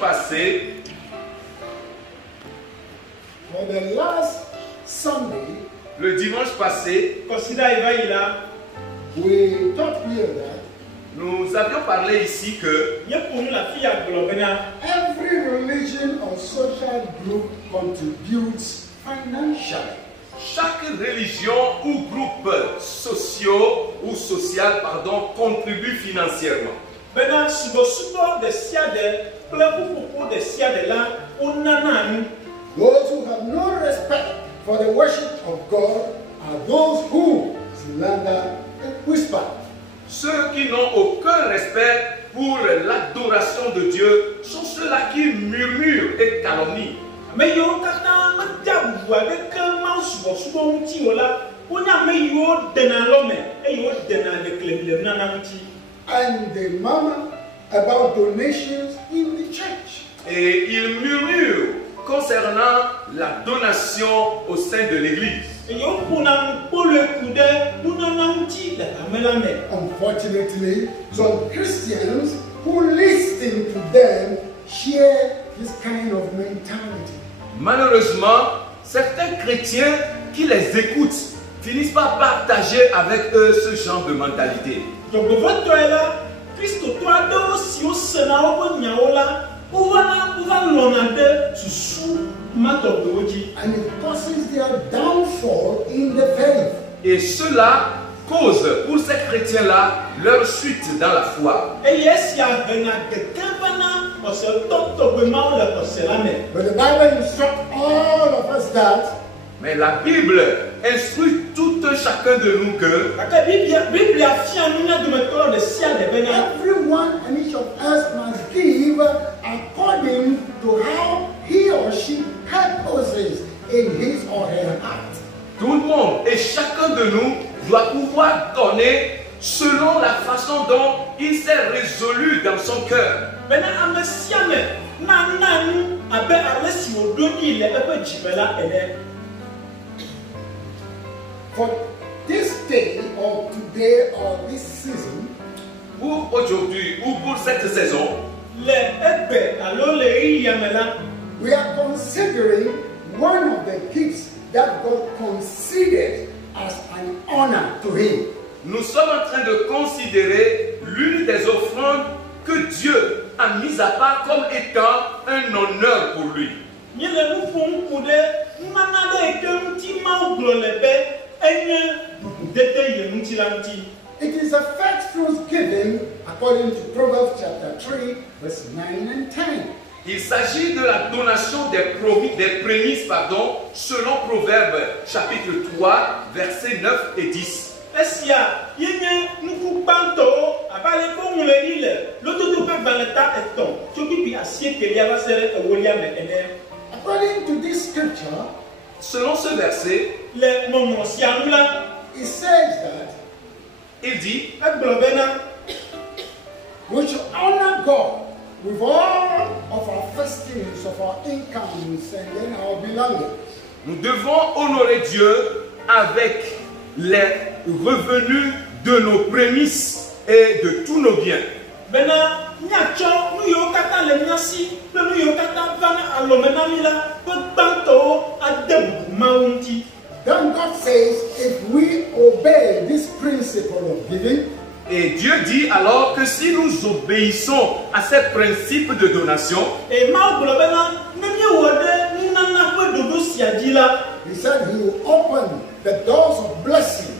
passé, for the last Sunday, le dimanche passé, we talked here that nous avions parlé ici que every religion or social group contributes financially. chaque religion ou groupe sociaux ou social, contribue financièrement. Those who have no respect for the worship of God are those who slander and whisper. Ceux qui n'ont aucun respect pour l'adoration de Dieu sont ceux-là qui murmurent et calomnient. And they murmur about donations in the church. Et ils murmurent concernant la donation au sein de l'Église. Unfortunately, some Christians who listen to them share this kind of mentality. Malheureusement, certains chrétiens qui les écoutent finissent par partager avec eux ce genre de mentalité. And it causes their downfall in the faith. Et cela cause pour ces chrétiens-là leur chute dans la foi. But the Bible instructs all of us that Mais la Bible instruit tout un chacun de nous que everyone and each of us must give according to how he or she purposes in his or her heart. tout le monde et chacun de nous doit pouvoir donner selon la façon dont il s'est résolu dans son cœur. For this day or today or this season, Pour aujourd'hui ou pour cette saison, we are considering one of the gifts that God considered as an honor to him. nous sommes en train de considérer l'une des offrandes que Dieu a mises à part comme étant un honneur pour lui. It is a first fruits giving according to Proverbs chapter 3, verse 9 and 10. Il s'agit de la donation des prémices, selon Proverbe chapitre 3, versets 9 et 10. According to this scripture, Selon ce verset, it says that il dit we should honor God with all of our festivities, of our incomes, and then our belongings. nous devons honorer Dieu avec les revenus de nos prémices et de tous nos biens. Then God says, if we obey this principle of giving, Et Dieu dit alors que si nous obéissons à ces principes de donation, he said he will open the doors of blessings.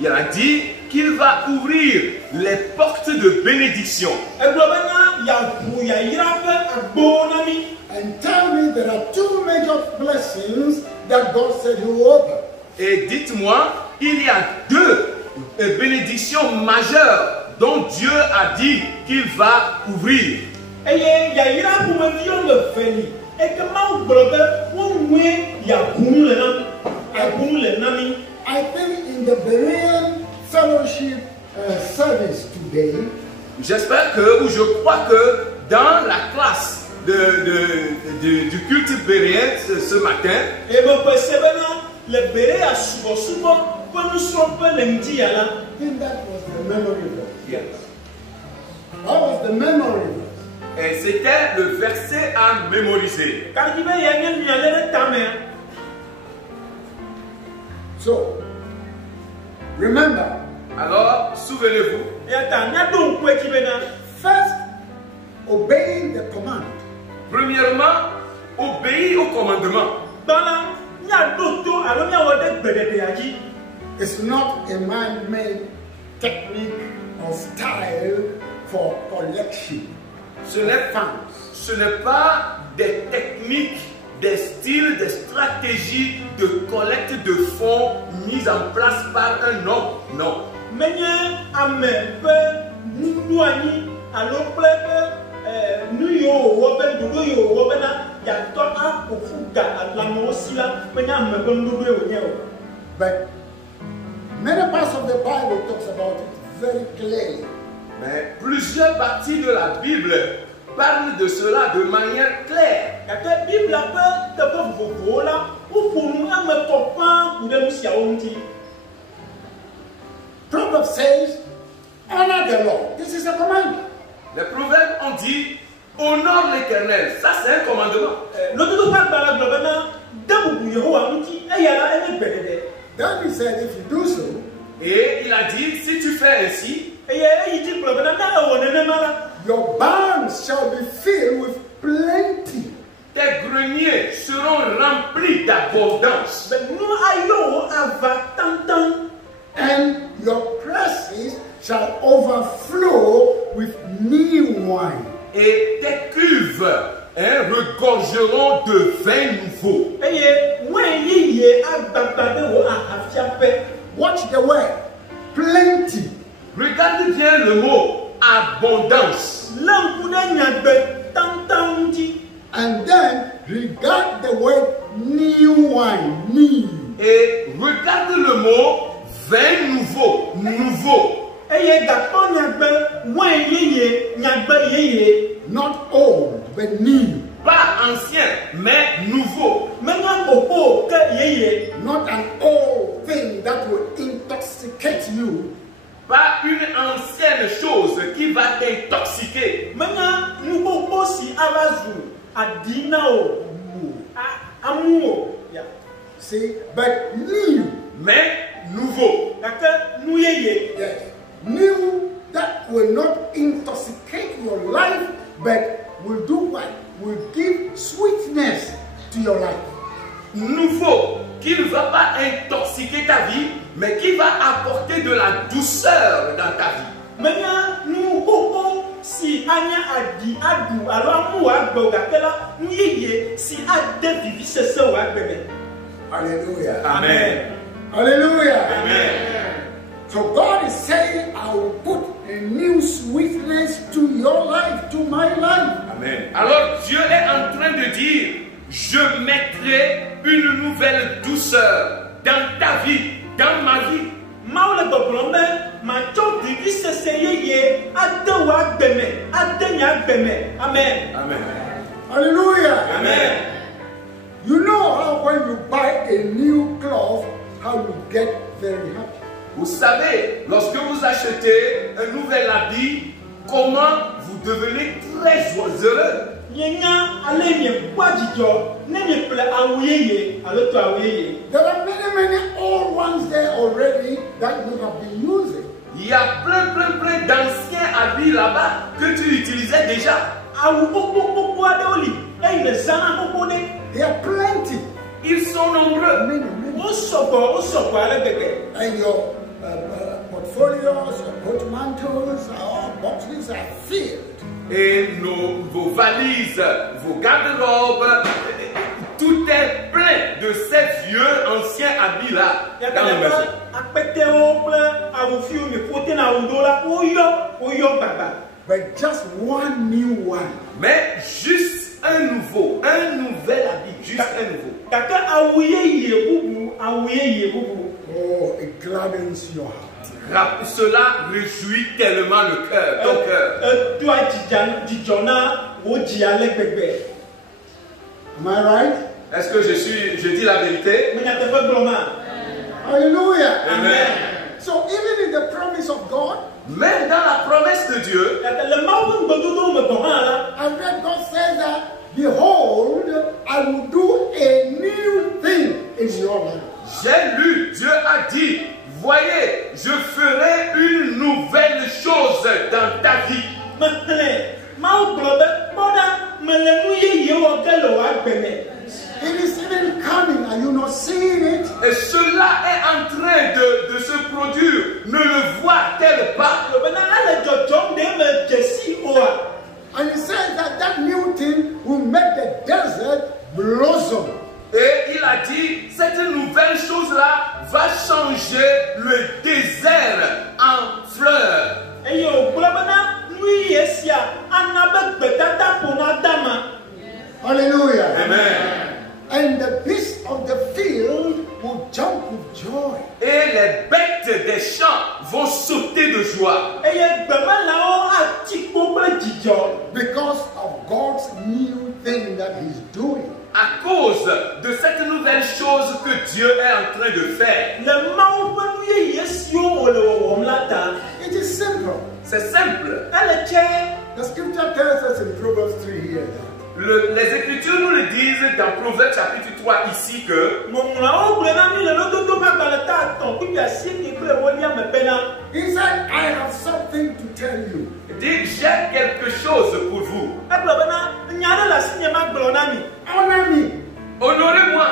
il a dit qu'il va ouvrir les portes de bénédiction. And tell me there are two major blessings that God said he will open. Et dites-moi, il y a deux bénédictions majeures dont Dieu a dit qu'il va ouvrir. I think in the Berean fellowship service today, J'espère que, ou je crois que dans la classe du culte béréen ce matin, I think that was the memory verse. yes. That was the memory verse. Et c'était le verset à mémoriser. So, remember, Alors, souvenez-vous, first, obeying the command. premièrement, obéir au commandement. It's not a man-made technique or style for collection. Ce n'est pas des techniques, des styles, des stratégies de collecte de fonds mises en place par un homme. Non. But many parts of the Bible talks about it very clearly. Mais plusieurs parties de la Bible parlent de cela de manière claire. Proverbs says, honor the Lord. This is a command. Les proverbes ont dit, honore l'Éternel. Ça, c'est un commandement. Then he said, if you do so, Et il a dit, si tu fais ainsi, your barns shall be filled with plenty. tes greniers seront remplis d'abondance. And your presses shall overflow with new wine. Et tes cuves regorgeront de vin nouveau. Watch the word, plenty. Regarde bien le mot abondance. And then regard the word new wine, new. Et regarde le mot vin nouveau, nouveau. Not old, but new. Pas ancien, mais nouveau. Not an old thing that will intoxicate you. Pas une ancienne chose qui va t'intoxiquer. See, but new. Mais nouveau. Yes. New that will not intoxicate your life, but will do what? Will give sweetness to your life. Nouveau, qui ne va pas intoxiquer ta vie, mais qui va apporter de la douceur dans ta vie. Hallelujah. Amen. Hallelujah. Amen. So God is saying, I will put a new sweetness to your life, to my life. Amen. Alors Dieu est en train de dire, je mettrai une nouvelle douceur dans ta vie, dans ma vie. Amen. Amen. Hallelujah. Amen. You know how when you buy a new cloth, how you get very happy. Vous savez, lorsque vous achetez un nouvel habit, comment vous devenez très heureux. There are many old ones there already that you have been using. Il y a plein d'anciens habits là-bas que tu utilisais déjà. There are plenty. Ils sont nombreux. Many. And your portfolios, your portmanteaus, our boxes are filled. Et vos valises, vos garde-robes, tout est plein de ces vieux anciens habits-là dans la maison. But just one new one. Mais juste un nouvel habit, juste un nouveau. Oh, it gladdens your heart. Cela réjouit tellement le cœur, ton cœur. Am I right? Est-ce que je dis la vérité? Hallelujah. Amen. So even in the promise of God, Même dans la promesse de Dieu, I read God says that, behold, I will do a new thing in your life. J'ai lu, Dieu a dit, voyez, je ferai une nouvelle chose dans ta vie. It is even coming, are you not seeing it? Et cela est en train de se produire. Ne le voit-elle pas? And it says that that new thing will make the desert blossom. Et il a dit, cette nouvelle chose-là va changer le désert en fleurs. Hallelujah. Amen. And the beasts of the field will jump with joy. Et les bêtes des champs vont sauter de joie. Because of God's new thing that He's doing. À cause de cette nouvelle chose que Dieu est en train de faire. It is simple. C'est simple. The scripture tells us in Proverbs 3 here. Les Écritures nous le disent dans Proverbes chapitre 3 ici que He said, I have something to tell you. dit, j'ai quelque chose pour vous. Honor me. Honorez-moi.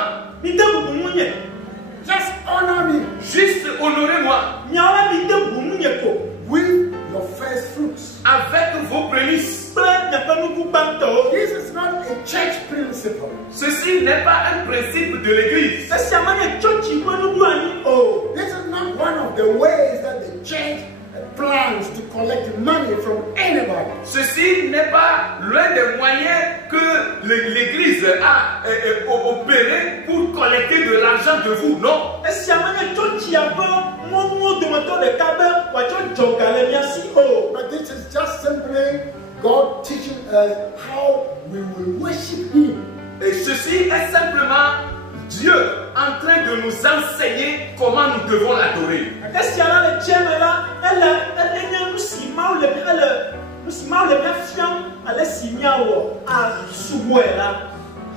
Just honor me. Juste honorez-moi. With your first fruits. Avec vos prémices. This is not a church principle. Ceci n'est pas un principe de l'Église. This is not one of the ways that the church plans to collect money from anybody. Ceci n'est pas l'un des moyens que l'Église a opéré pour collecter de l'argent de vous, non. But this is just simply God teaching us how we will worship Him. Et ceci est simplement Dieu en train de nous enseigner comment nous devons l'adorer.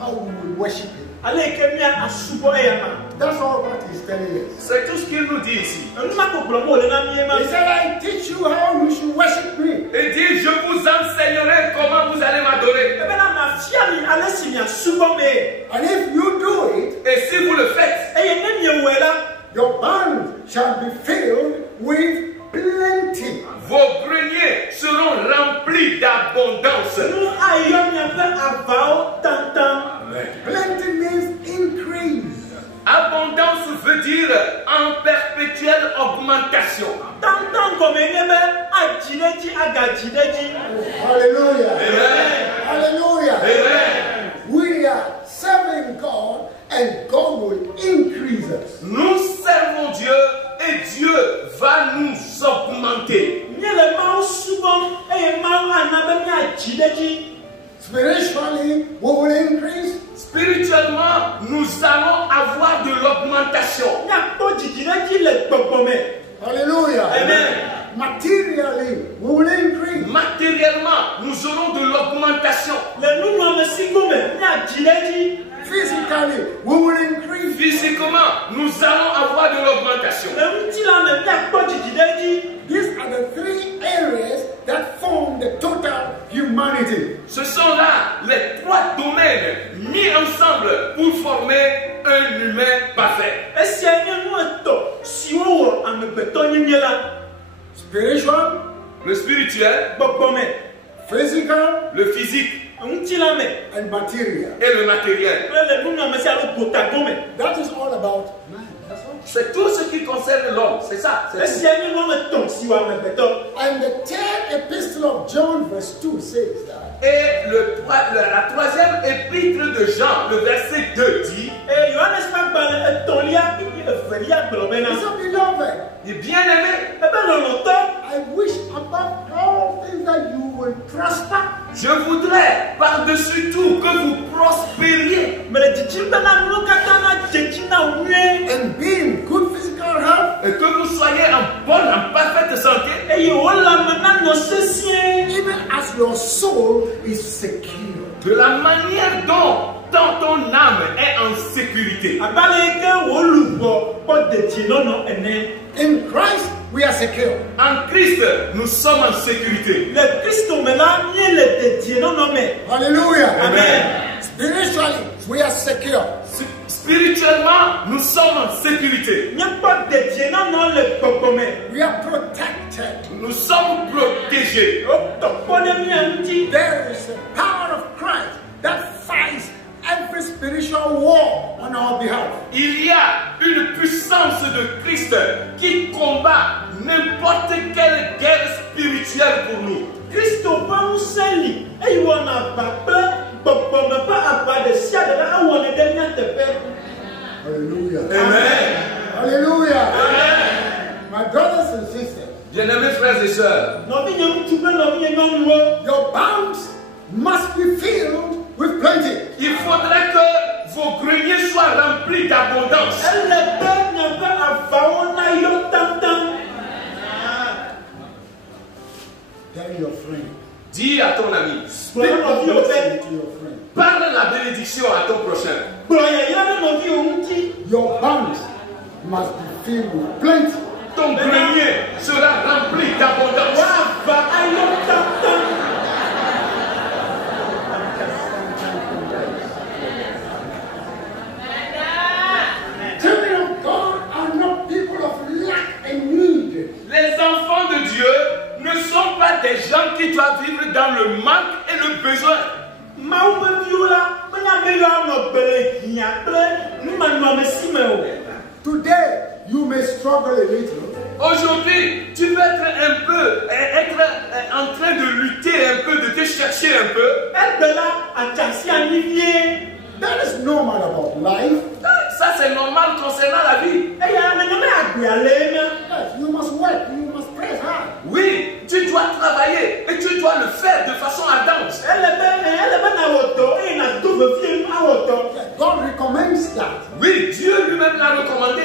How we will worship Him. That's all what He's telling us. C'est tout ce qu'il nous dit ici. He said, I teach you how you should worship me. Il dit, je vous enseignerai comment vous allez m'adorer. And if you do it, Et si vous le faites, your barns shall be filled with plenty. vos greniers seront remplis d'abondance. Plenty means increase. Abondance veut dire en perpétuelle augmentation. Hallelujah. Amen. Hallelujah. Amen. We are serving God and God will increase us. Nous servons Dieu et Dieu va nous augmenter. Spiritually, we will increase. Spirituellement, nous allons avoir de l'augmentation. Hallelujah. Amen. Materially, we will increase. Matériellement, nous aurons de l'augmentation. Physically, we will increase. Physiquement, nous allons avoir de l'augmentation. These are the three areas that form the total humanity. Ce sont là les trois domaines mis ensemble pour former un humain parfait. Spiritual, Le spirituel, physical, le physique and material. et le matériel. That is all about man. That's all. C'est tout ce qui concerne l'homme. C'est ça. C'est tout. And the third epistle of John, verse 2, says that. Et la troisième épître de Jean, le verset 2 dit, So beloved, il est bien aimé. I wish above all things that you will prosper. Je voudrais par-dessus tout que vous prospériez And be in good physical health, et que vous soyez en parfaite santé, even as your soul is secure. De la manière dont ton âme est en sécurité. In Christ, we are secure. En Christ, nous sommes en sécurité. Hallelujah. Amen. Spiritually, we are secure. Spirituellement, nous sommes en sécurité. We are protected. Nous sommes protégés. There is a power of Christ that fights every spiritual war on our behalf. Il y a une puissance de Christ qui combat n'importe quelle guerre spirituelle pour nous. Hallelujah. Amen. Hallelujah. Amen. My brothers and sisters, Bien-aimés frères et sœurs, your barns must be filled with plenty. il faudrait que vos greniers soient remplis d'abondance. Tell your friend. Dis à ton ami, Speak the blessing to your friend. parle la bénédiction à ton prochain. Your barns must be filled with plenty. Ton grenier sera rempli d'abondance. Children of God are not people of lack and need. Les enfants de Dieu ne sont pas des gens qui doivent vivre dans le manque et le besoin. Today, you may struggle a little. Aujourd'hui, tu peux être en train de lutter un peu, de te chercher un peu. That is normal about life. Ça, c'est normal concernant la vie. Yes, you must work, you must press hard. Oui, tu dois travailler et tu dois le faire de façon ardente. God recommends that. Oui, Dieu lui-même l'a recommandé.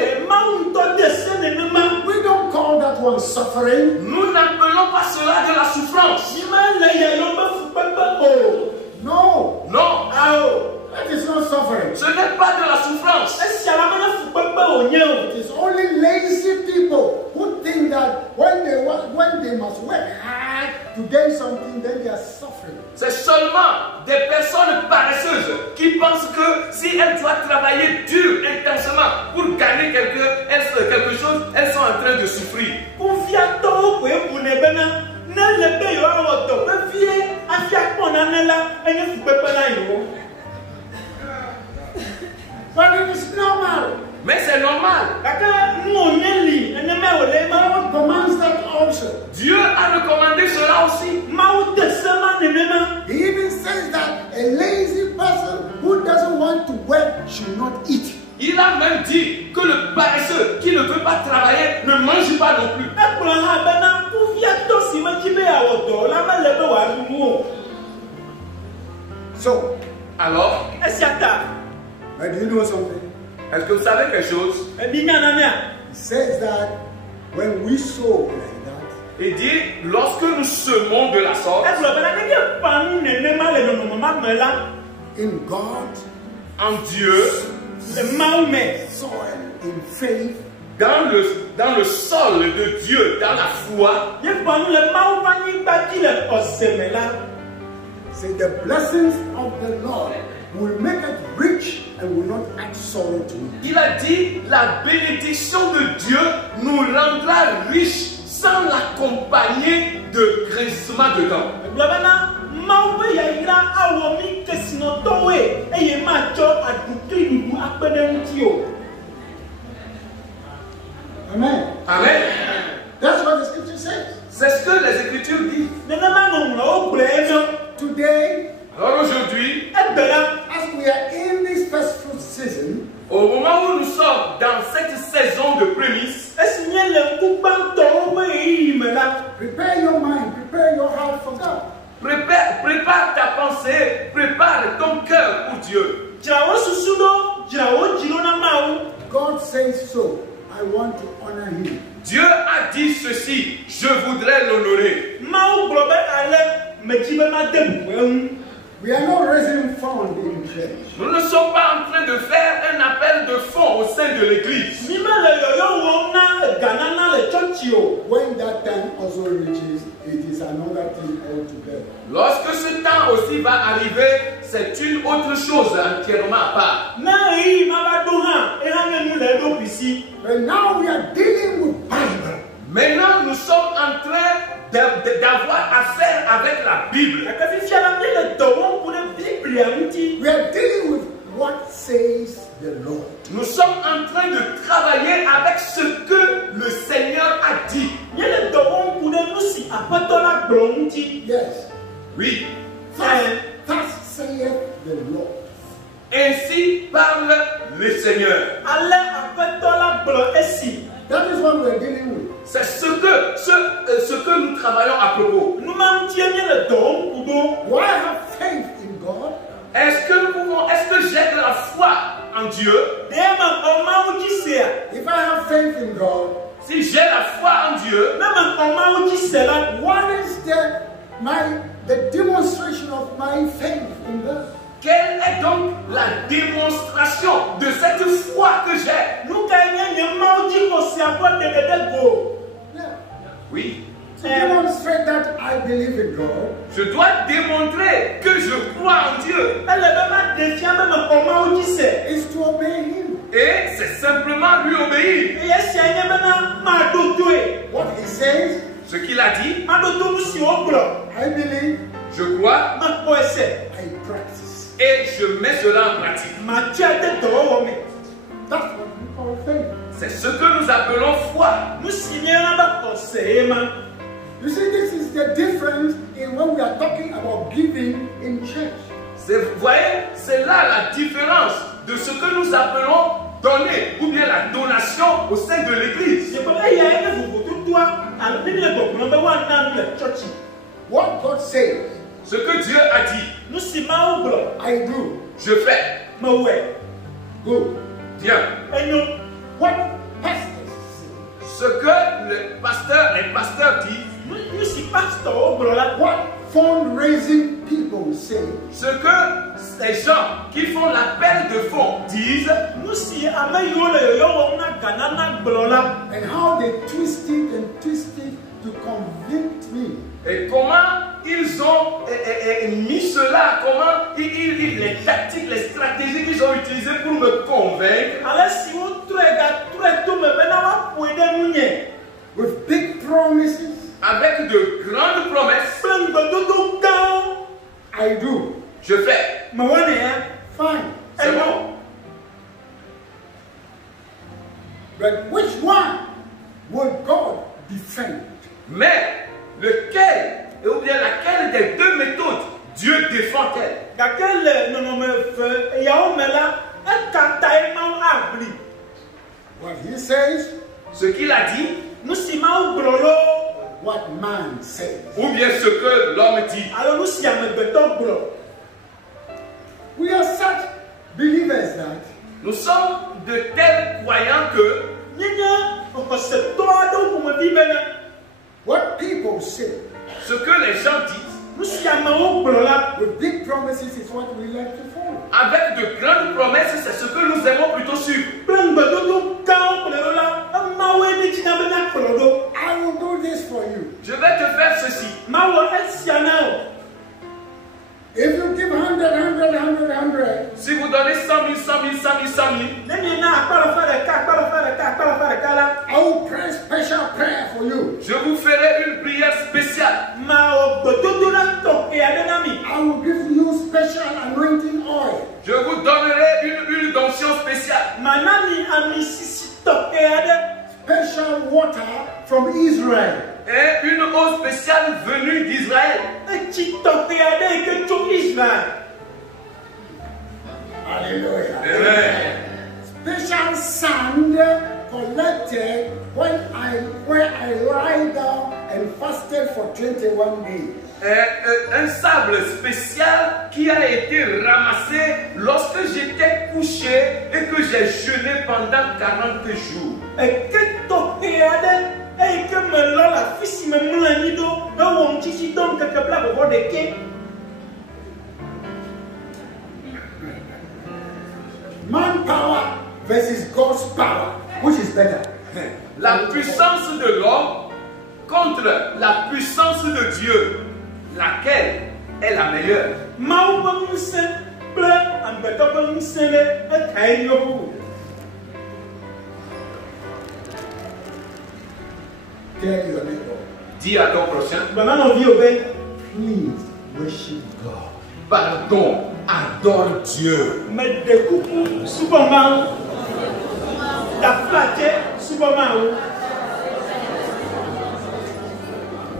We don't call that one suffering. Nous n'appelons pas cela de la souffrance. No, Non, that is not suffering. ce n'est pas de la souffrance. It is only lazy people who think that when they must work hard to gain something, then they are suffering. C'est seulement des personnes paresseuses qui pensent que si elles doivent travailler dur, intensement pour gagner quelque chose, elles sont en train de souffrir. But it is normal. Mais c'est normal. God commands that also. Dieu a recommandé cela aussi. He even says that a lazy person who doesn't want to work should not eat. Il a même dit que le paresseux qui ne veut pas travailler ne mange pas non plus. So, Alors, do you know something? est-ce que vous savez quelque chose? He says that when we sow like that, Il dit, lorsque nous semons de la sorte, in God, en Dieu, soil, in faith, dans le sol de Dieu, dans la foi, say the blessings of the Lord will make it rich and will not add sorrow to it. il a dit, la bénédiction de Dieu nous rendra riches sans l'accompagner de grincement de dents. Amen. Amen. That's what the scripture says. C'est ce que les Écritures disent. Today, Alors aujourd'hui, as we are in this first fruit season, au moment où nous sommes dans cette saison de prémices, prepare your mind, prepare your heart for God. prépare ta pensée, prépare ton cœur pour Dieu. God says so. I want to honor him. Dieu a dit ceci, je voudrais l'honorer. We are not raising funds in church. Nous ne sommes pas en train de faire un appel de fonds au sein de l'église. When that time also reaches, it is another thing altogether. Lorsque ce temps aussi va arriver, c'est une autre chose entièrement à part. But now we are dealing with Bible. Maintenant, nous sommes en train d'avoir affaire avec la Bible. We are dealing with what says the Lord. Nous sommes en train de travailler avec ce que le Seigneur a dit. Yes. Oui. Thus saith the Lord. Ainsi parle le Seigneur. That is what we are dealing with. C'est ce que nous travaillons à propos. Do I have faith in God? Est-ce que j'ai de la foi en Dieu? If I have faith in God, si j'ai la foi en Dieu, what is the demonstration of my faith in God? Quelle est donc la démonstration de cette foi que j'ai? Oui. To demonstrate that I believe in God, je dois démontrer que je crois en Dieu. Is to obey Him. Et c'est simplement lui obéir. What He says, ce qu'il a dit, I believe, je crois, I practice. Et je mets cela en pratique. That's what we call faith. C'est ce que nous appelons foi. You see, this is the difference in when we are talking about giving in church. Vous voyez, c'est là la différence de ce que nous appelons donner ou bien la donation au sein de l'église. What God says, ce que Dieu a dit, I do. Je fais. Good. Bien. What pastors say, ce que les pasteurs disent, what fundraising people say, ce que les gens qui font l'appel de fonds disent, and how they twist it to convince me. Et comment ils ont mis cela, comment les tactiques, les stratégies qu'ils ont utilisées pour me convaincre. With big promises, avec de grandes promesses. I do. Je fais. Fine. C'est bon. But which one would God defend? Mais lequel, ou bien laquelle des deux méthodes Dieu défend-elle? What He says, ce qu'il a dit, what man says. Ou bien ce que l'homme dit. We are such believers that nous sommes de tels croyants que what people say, ce que les gens disent, with big promises is what we like to follow. Avec de grandes promesses, c'est ce que nous aimons plutôt suivre. I will do this for you. Je vais te faire ceci. If you give 100, si vous donnez 100 000, 100 000, 100 000, 100 000, I will pray special prayer for you. Je vous ferai une prière spéciale. I will give you special anointing oil. Je vous donnerai une onction spéciale. Special water from Israel. Et une eau spéciale venue d'Israël. Alléluia. Amen. Special sand collected where I lie down and fasted for 21 days. Un sable spécial qui a été ramassé lorsque j'étais couché et que j'ai jeûné pendant 40 jours. Manpower versus God's power. Which is better? La puissance de l'homme contre la puissance de Dieu. Laquelle est la meilleure? Tell your neighbor. Dis à ton prochain. Please worship God. Pardon, adore Dieu.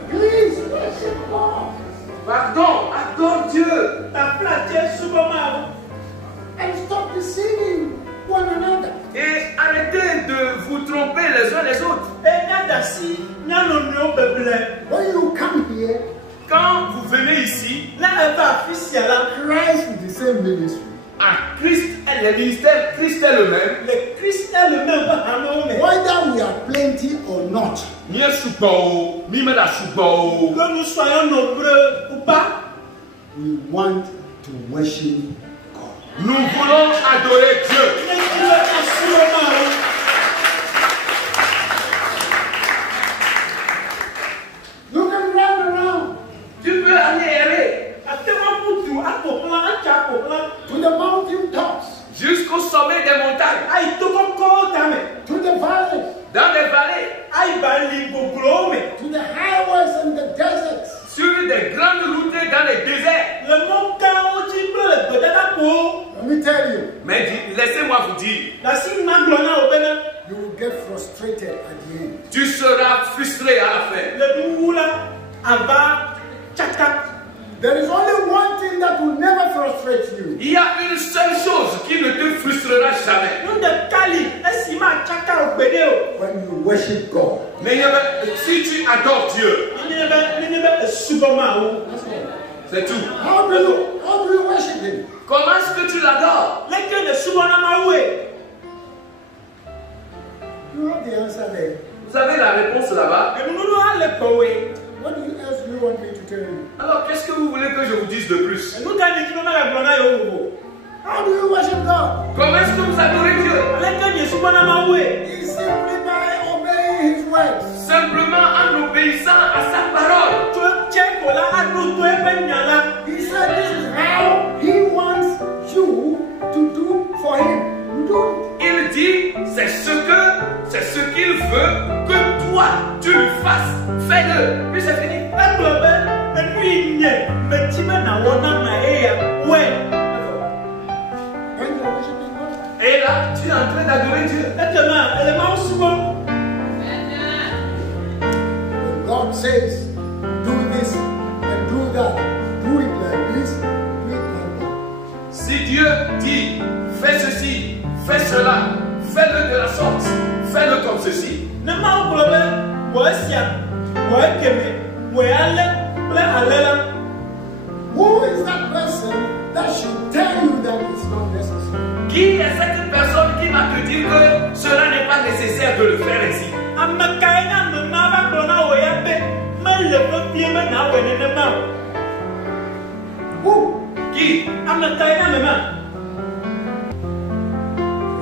Please worship God. Pardon, adore Dieu. And stop deceiving one another. Et arrêtez de vous tromper les uns les autres. When you come here, Quand vous venez ici, Christ is the same ministry. à Christ est le ministère, Christ est le même. Whether we are plenty or not, Ni un choupo, ni me la choupo. Que nous soyons nombreux ou pas, we want to worship God. Nous voulons adorer Dieu. You can run around Tu peux aller errer to the mountain tops, jusqu'au sommet des montagnes, to the valleys, dans les vallées, to the highways and the deserts. sur des grandes routes dans les déserts. Let me tell you, Mais laissez-moi vous dire, you will get frustrated at the end. tu seras frustré à la fin. There is only one thing that will never frustrate you. Il y a une seule chose qui ne te frustrera jamais. When you worship God. Mais si tu adores Dieu, c'est tout. How do you worship Him? Comment est-ce que tu l'adores? You have the answer there. Vous avez la réponse là-bas. What else do you want me to tell you? Alors qu'est-ce que vous voulez que je vous dise de plus? How do you worship God? Comment est-ce que vous adorez Dieu? It's simply by obeying His words. Simplement en obéissant à sa parole. He said this is how He wants you to do for Him. You do it. Il dit, c'est ce qu'il veut que toi tu lui fasses. Fais-le. Puis c'est fini. When you are worshiping God, Et là, tu es en train d'adorer Dieu. when God says, do this and do that, do it like this, do it like that. Si Dieu dit, fais ceci, fais cela, fais-le de la sorte, fais-le comme ceci. Who is that person that should tell you that it's not necessary? Qui est cette personne qui va te dire que cela n'est pas nécessaire de le faire ainsi? Who? Qui?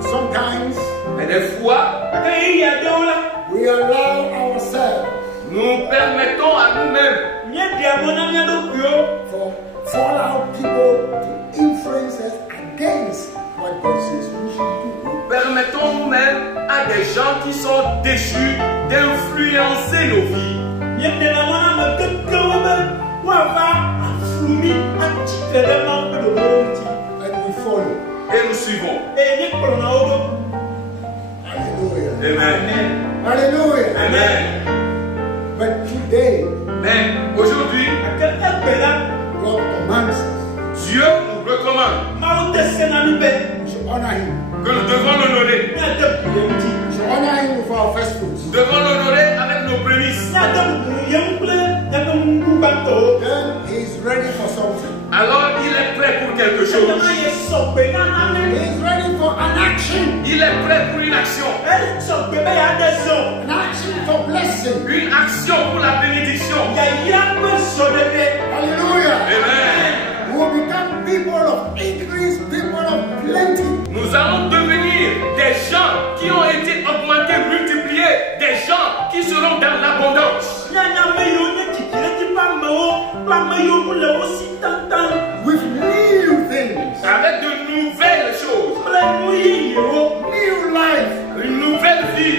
Sometimes Mais des fois, we allow ourselves nous permettons à nous-mêmes for fallout people to influence us against what God says we should do. Nous permettons nous-mêmes à des gens qui sont déchus d'influencer nos vies. And we follow. Et nous suivons. Hallelujah. Amen. Hallelujah. Amen. But today, Mais aujourd'hui, God commands us. Dieu nous recommande We should honor Him. que nous devons l'honorer. We should honor Him with our first fruits. Nous devons l'honorer avec nos prémices. Then He is ready for something. Alors il est prêt pour quelque chose. He is ready for an action. Il est prêt pour une action. An action for blessing. Une action pour la bénédiction. Hallelujah. with new things, avec de nouvelles choses, new life, une nouvelle vie,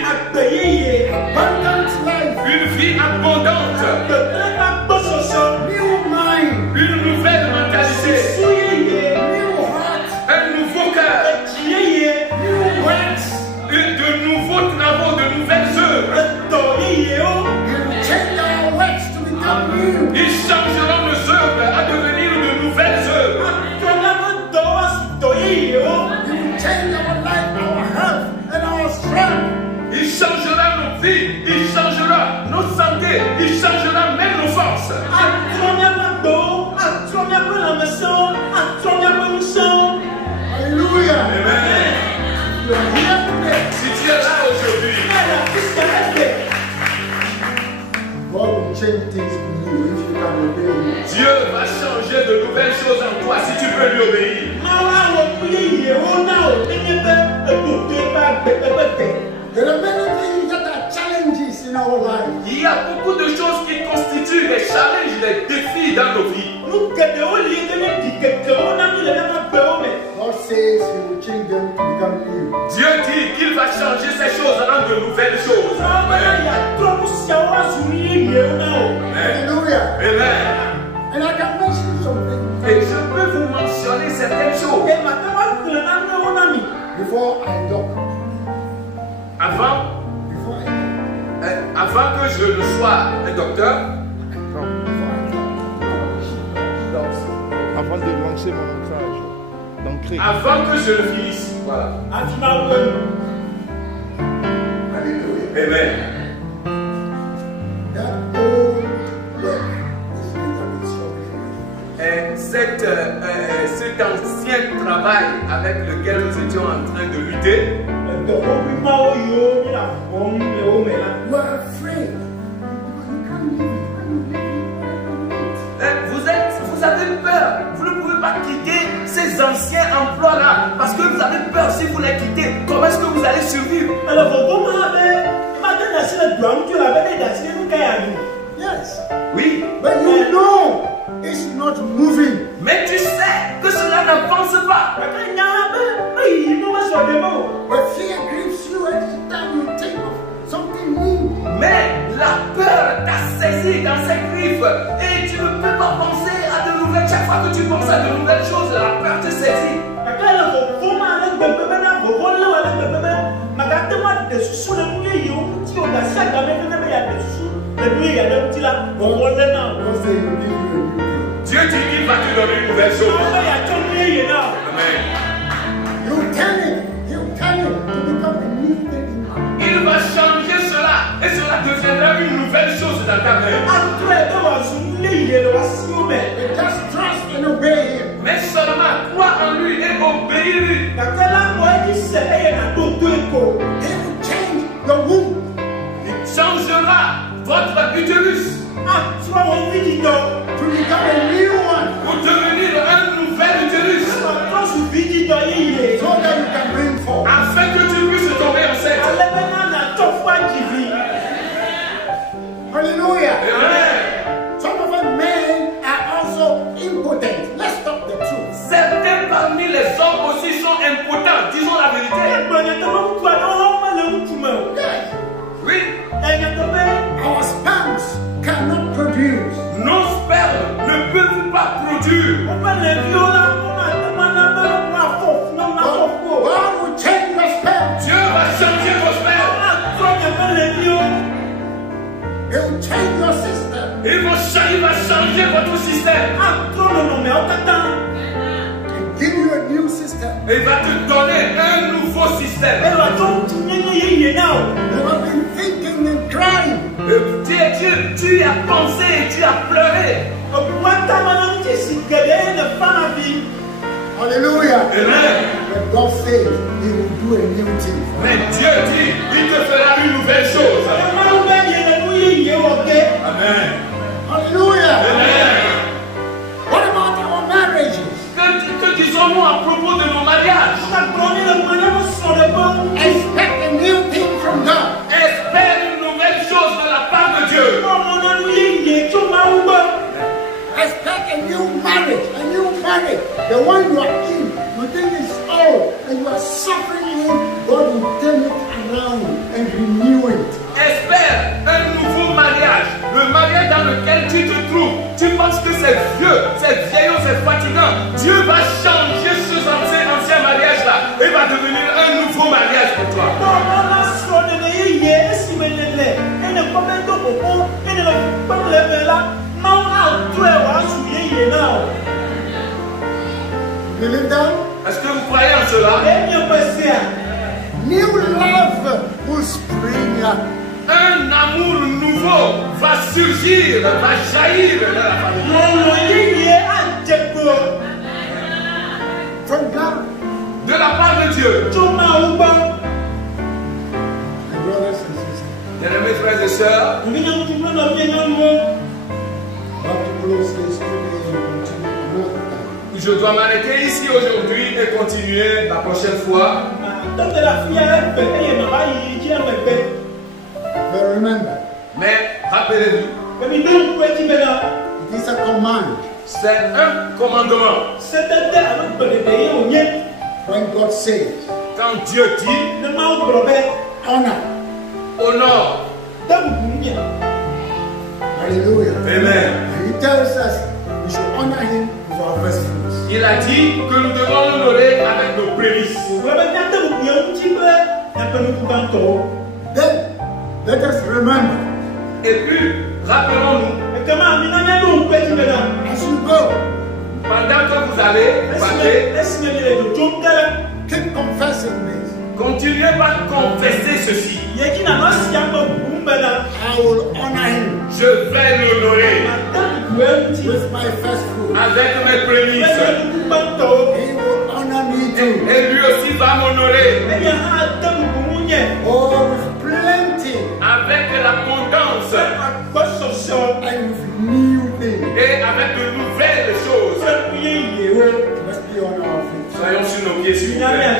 abundant life, une vie abondante, new mind, une nouvelle mentalité, new heart, un nouveau cœur, new works. de nouveaux travaux, de nouvelles œuvres. He'll change our works to become new. Ils changeront nos œuvres à devenir de nouvelles œuvres. He will change our life, our health, and our strength. Il changera nos vies, il changera nos santé, il changera même nos forces. Hallelujah. Amen. You are here today. Si tu es là aujourd'hui, God will change things for you if you can obey Him. Dieu va changer de nouvelles choses en toi si tu peux lui obéir. There are many things that are challenges in our life. Il y a beaucoup de choses qui constituent des challenges, des défis dans nos vies. God says He will change them to become new. Dieu dit qu'il va changer ces choses en de nouvelles choses. Amen. Hallelujah. Amen. And I can mention something Et je peux vous mentionner certaines choses. before I talk. Avant Before I avant que je ne sois un docteur, Avant de lancer mon ouvrage, d'ancrer. avant que je le finisse. Voilà. Hallelujah. Amen. That old work is becoming so Et cet ancien travail avec lequel nous étions en train de lutter, You are afraid. You can't live. vous avez peur. Vous ne pouvez pas quitter ces anciens emplois-là parce que vous avez peur. Si vous les quittez, comment est-ce que vous allez survivre? Yes. Oui, But you know it's not moving. mais tu sais que cela n'avance pas. But fear grips you every time you think of something new. Mais la peur t'a saisi dans ses griffes et tu ne peux pas penser à de nouvelles. Chaque fois que tu penses à de nouvelles choses, la peur te saisit. God say He will give you a new thing. Dieu dit qu'il va te donner une nouvelle chose. Amen. You tell Him. He'll tell you to become a new thing in you. Il va changer cela et cela deviendra une nouvelle chose dans ta vie. But just trust and obey Him. Mais seulement crois en lui et obéis-lui. He will change your womb. Il changera votre utérus To become a new one. pour devenir un nouvel utérus So that you can bring forth. afin que tu puisses tomber enceinte. Hallelujah. Amen. Some of us men are also impotent. Let's talk the truth. Certains parmi les hommes aussi sont impotents, disons la vérité. Yes. Oui, Our sperms cannot produce. nos spermes ne peuvent pas produire. God will change your sperm. Dieu va changer vos spermes. He will change your system. Il va changer votre système. And give you a new system. Il va te donner un nouveau système. You have been thinking and crying. Tu as pensé et tu as pleuré. Hallelujah. Amen. But God said He will do a new thing. Mais Dieu dit, il te fera une nouvelle chose. Amen. Hallelujah. Amen. What about our marriages? Que disons-nous à propos de nos mariages? Expect a new thing from God. Espère une nouvelle chose de la part de Dieu. Expect a new marriage, the one you are in, you think it's old, and you are suffering in, God will turn it around and renew it. Espère un nouveau mariage. Le mariage dans lequel tu te trouves, tu penses que c'est vieux, c'est vieillot, c'est fatigant. Dieu va changer ce ancien mariage-là et va devenir un nouveau mariage pour toi. Believe that? Est-ce que vous croyez en cela? New love will spring up. Un amour nouveau va surgir, va jaillir de la famille. From God. De la part de Dieu. My brothers and sisters, Bien-aimés frères et sœurs, I have to close this today and continue another time. je dois m'arrêter ici aujourd'hui et continuer la prochaine fois. But remember, Mais rappelez-vous, it is a command. c'est un commandement. When God says, Quand Dieu dit, honor. honore. Hallelujah. Amen. And He tells us we should honor Him with our first fruits. Il a dit que nous devons l'honorer avec nos prémices. Then, let us remember, Et puis, rappelons-nous, as you go, pendant que vous allez parler, keep confessing this. continuez par confesser ceci. I will honor Him Je vais l'honorer with my first fruit. avec mes prémices. He will honor me too. Et lui aussi va m'honorer Oh, with plenty avec l'abondance and with new things. et avec de nouvelles choses. Let's be on our feet. Soyons sur nos pieds, s'il vous plaît.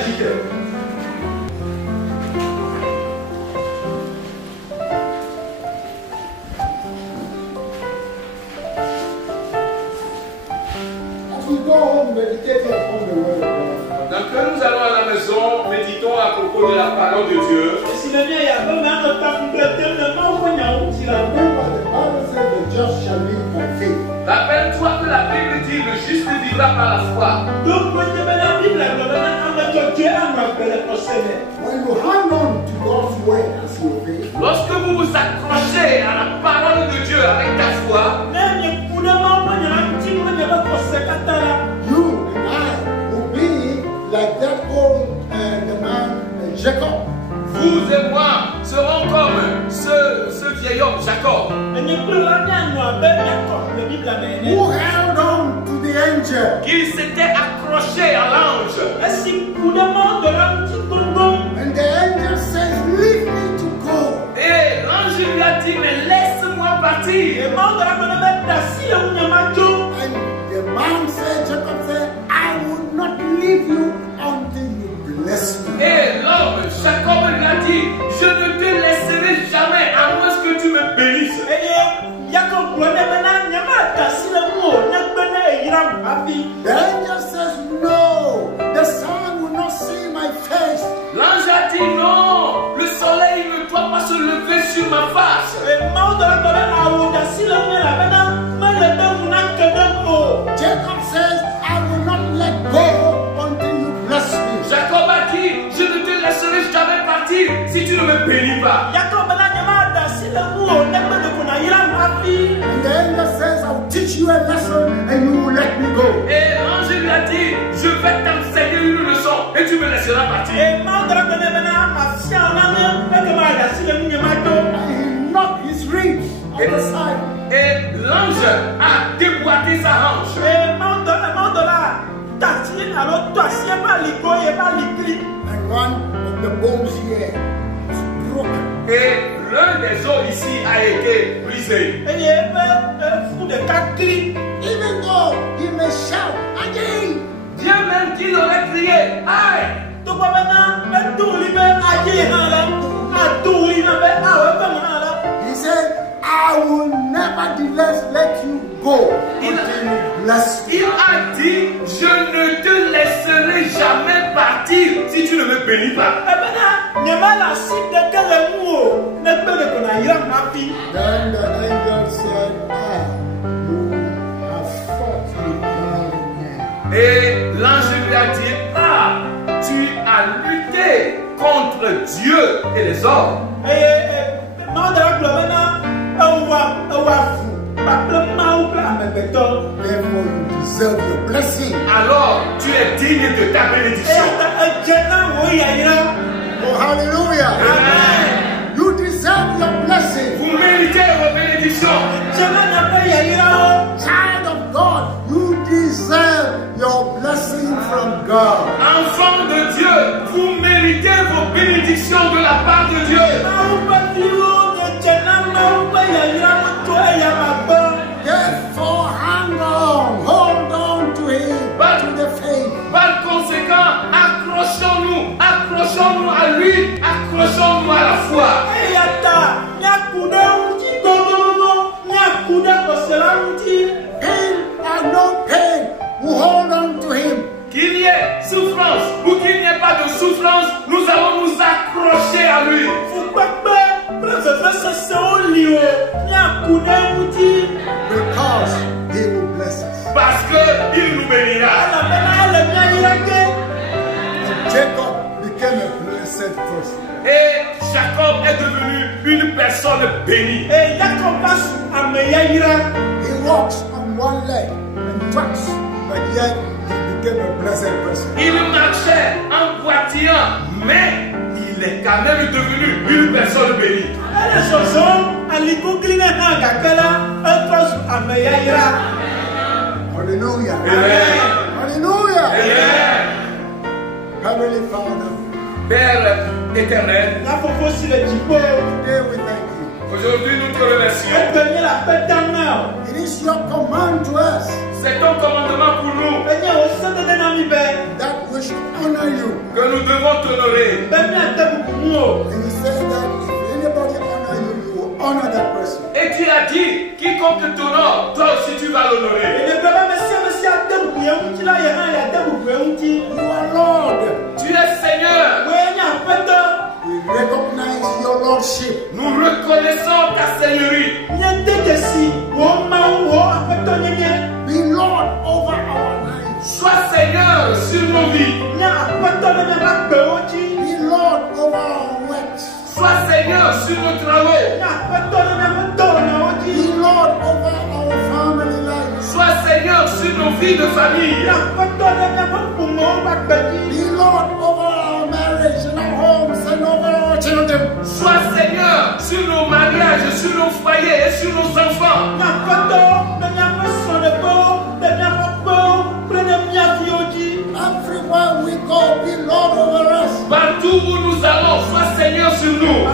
As we go home, meditating upon the word of God. Donc quand nous allons à la maison, méditons à propos de la parole de Dieu. Remember, the Bible says the just shall live by faith. Rappelle-toi que la Bible dit le juste vivra par la foi. When you hang on to God's word as your faith, Lorsque vous vous accrochez à la parole de Dieu avec ta foi, you and I will be like that old the man Jacob. vous et moi serons comme ce vieil homme Jacob, Who held on to the angel, qui s'était accroché à l'ange. and the angel says, "Leave me to go." Et l'ange lui a dit, mais laisse-moi partir. And the man said, Jacob said, "I will not leave you until you bless me." Et l'homme, Jacob lui a dit, je ne te laisserai jamais à moins que tu me bénisses. The angel says, "No, the sun will not see my face." L'ange a dit, non, le soleil ne doit pas se lever sur ma face. Jacob says, "I will not let go until you bless me." Jacob a dit, je ne te laisserai jamais partir si tu ne me bénis pas. And the angel says, "I'll teach you a lesson and you will let me go." Et l'ange lui a dit, je vais t'enseigner une leçon et tu me laisseras partir. And he knocked his ribs on the side. Et l'ange a déboîté sa hanche. And one of the bones here was broken. Et l'un des os ici a été brisé. Even though he may shout again, Dieu même qu'il aurait crié, aïe! he said, "I will nevertheless let you go until you bless me. Il a dit, je ne te laisserai jamais partir si tu ne me bénis pas. Then the angel said, you have fought with God again. Et l'ange lui a dit, tu as lutté contre Dieu et les hommes. Therefore, you deserve your blessing. Alors, tu es digne de ta bénédiction. Oh, hallelujah. Amen. You deserve your blessing. Vous méritez vos bénédictions. Child of God, you deserve your blessing from God. Enfants de Dieu, vous méritez vos bénédictions de la part de Dieu. Therefore, hang on, hold on to Him, to the faith. Par conséquent, accrochons-nous à lui, accrochons-nous à la foi. Pain or no pain, we hold on to Him. Qu'il y ait souffrance ou qu'il n'y ait pas de souffrance, nous allons nous accrocher à lui. Because He will bless us. Parce qu'il nous bénira. And Jacob became a blessed person. Et Jacob est devenu une personne bénie. He walks on one leg and talks, but yet he became a blessed person. Il marchait en boitillant, mais il est quand même devenu une personne bénie. Hallelujah. Amen. Hallelujah. Amen. Heavenly Father, Père éternel, today we thank you. aujourd'hui nous te remercions. It is your command to us C'est ton commandement pour nous that we should honor you. que nous devons t'honorer. And you say that if anybody honor you, you will honor that person. Et tu as dit, quiconque t'honore, toi aussi tu vas l'honorer. You are Lord. Tu es Seigneur. We recognize your Lordship. Nous reconnaissons ta Seigneurie. Be Lord over our lives. Sois Seigneur sur nos vies. Be Lord over our works. Sois Seigneur sur nos travaux. Be Lord over our family lives. Sois Seigneur sur nos vies de famille. Be Lord over our marriage and our homes and over our children. Sois Seigneur sur nos mariages, sur nos foyers et sur nos enfants. Everywhere we go, be Lord over us. Partout où nous allons, sois Seigneur sur nous.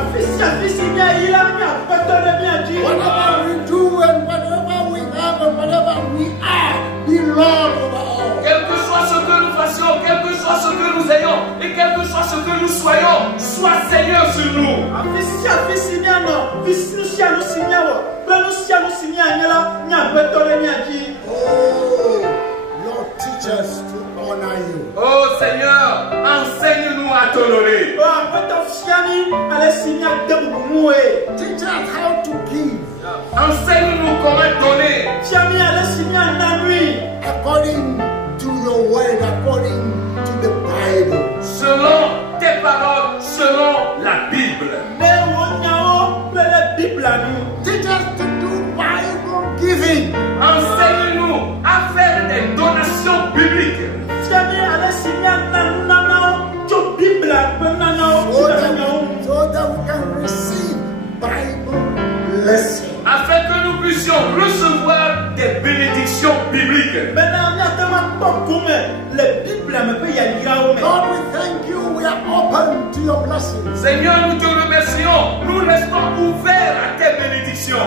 Whatever we do and whatever we have and whatever we are, be Lord over all. Quel que soit ce que nous fassions, quel que soit ce que nous ayons et quel que soit ce que nous soyons, sois Seigneur sur nous. Oh, Lord, teach us to honor you. Oh Seigneur, enseigne-nous à t'honorer. Teach us how to give Enseigne-nous comment donner according to your word, according to the Bible. selon tes paroles, selon la Bible. Teach us to do Bible giving. Enseigne-nous à faire des donations bibliques So that we can receive Bible blessing. afin que nous puissions recevoir des bénédictions bibliques. Lord, we thank you. We are open to your blessings. Seigneur, nous te remercions. Nous restons ouverts à tes bénédictions.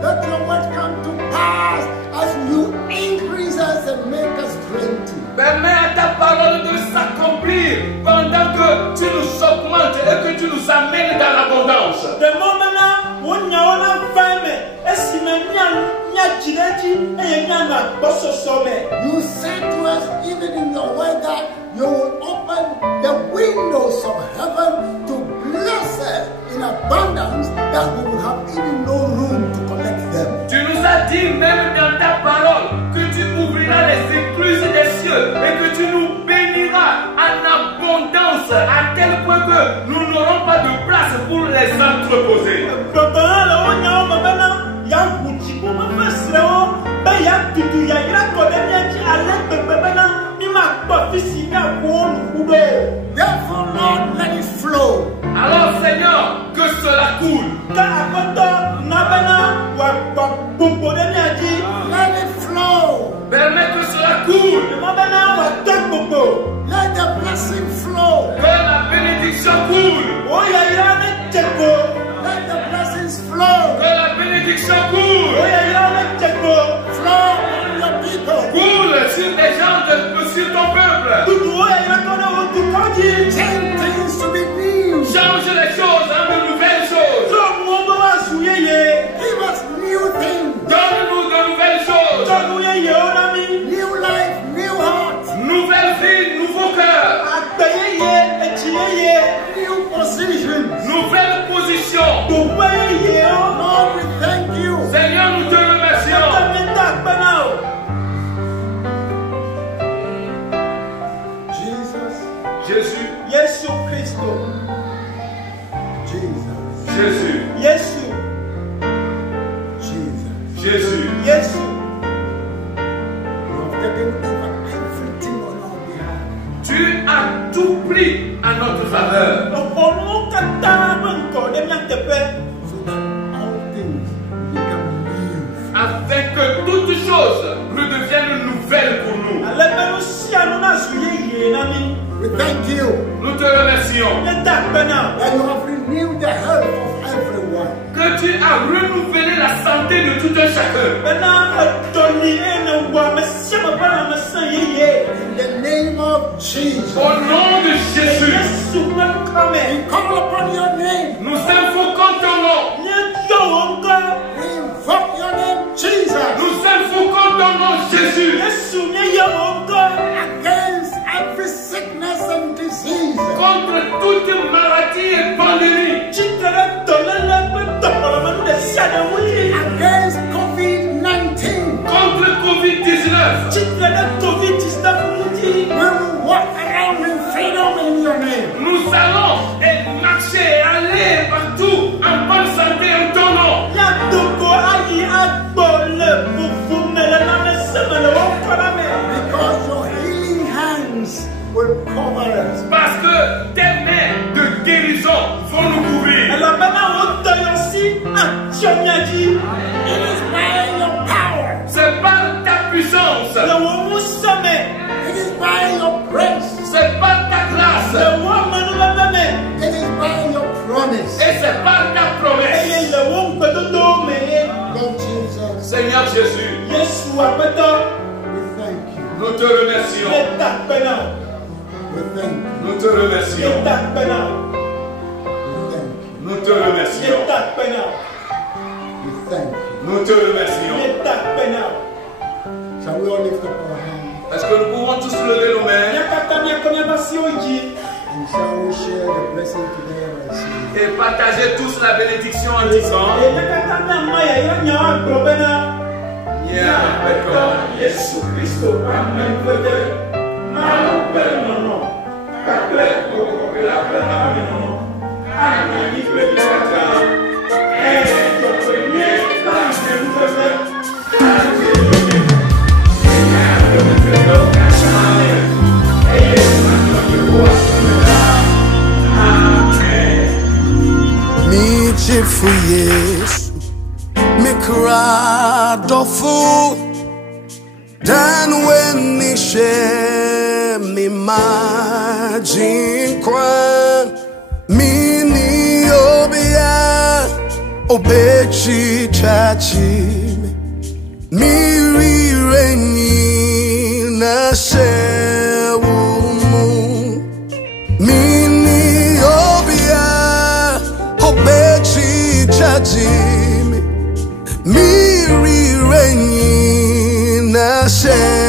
Let your word come to pass as you increase us and make us plenty. Permets à ta parole de s'accomplir pendant que tu nous augmentes et que tu nous amènes dans l'abondance. You said to us, even in your word, that you will open the windows of heaven to bless us in abundance, that we will have even no room to collect them. Tu nous as dit même dans ta parole que tu ouvriras les écluses des cieux et que tu nous béniras en abondance à tel point que nous n'aurons pas de place pour les entreposer. Therefore, Lord, let it flow. Alors Seigneur, que cela coule. Let it flow. Permets que cela coule. Let the blessing flow. Que la bénédiction coule. Let the blessings flow. Que la bénédiction coule. Flow on your people. Coule sur les gens, sur ton peuple. Change things to be new. Change les choses en de nouvelles choses. Give us new things. Donne-nous de nouvelles choses. New life, new heart. Nouvelle vie, nouveau cœur. New positions. Nouvelle position. Lord, we thank you. Seigneur, nous te remercions. Jesus. Jésus. Yesu Kristo. Jesus. Jésus. Yesu. Jesus. Jésus. Yesu. You have taken over everything on our behalf. Tu as tout pris à notre faveur. So that all things become new. Afin que toutes choses redeviennent nouvelles pour nous. We thank you Nous te remercions. that you have renewed the health of everyone. Que tu as renouvelé la santé de tout un chacun. In the name of Jesus. Au nom de Jésus, We call upon your name. nous invoquons ton nom. We invoke your name, Jesus. Nous invoquons ton nom, Jésus. Against every sickness and disease. Contre toute maladie et pandémie. Against COVID-19. Contre Covid-19. We will walk around in freedom in your name. Nous allons marcher, aller partout en bonne santé en ton nom. Because your healing hands will cover us. Parce que tes mains de guérison vont nous couvrir. It is by your power. C'est par ta puissance. It is by your grace. C'est par ta grâce. It is by your promise. Et c'est par ta promesse. Lord Jesus, Seigneur Jésus, we thank you. nous te remercions. We thank you. Nous te remercions. We thank you. Nous te remercions. We thank you. Nous te remercions. Shall we all lift up our hands Est-ce que nous pouvons tous lever nos mains and shall we share the blessing together by saying, et partager tous la bénédiction en disant Yesu Kristo amen. Mi chifu Yesu, mi kradofu, dan when ni share mi majin kwan, mi ni obia, obechi chachi, mi reni na sewumu, mi ni obia, obechi chachi, mi Hashem.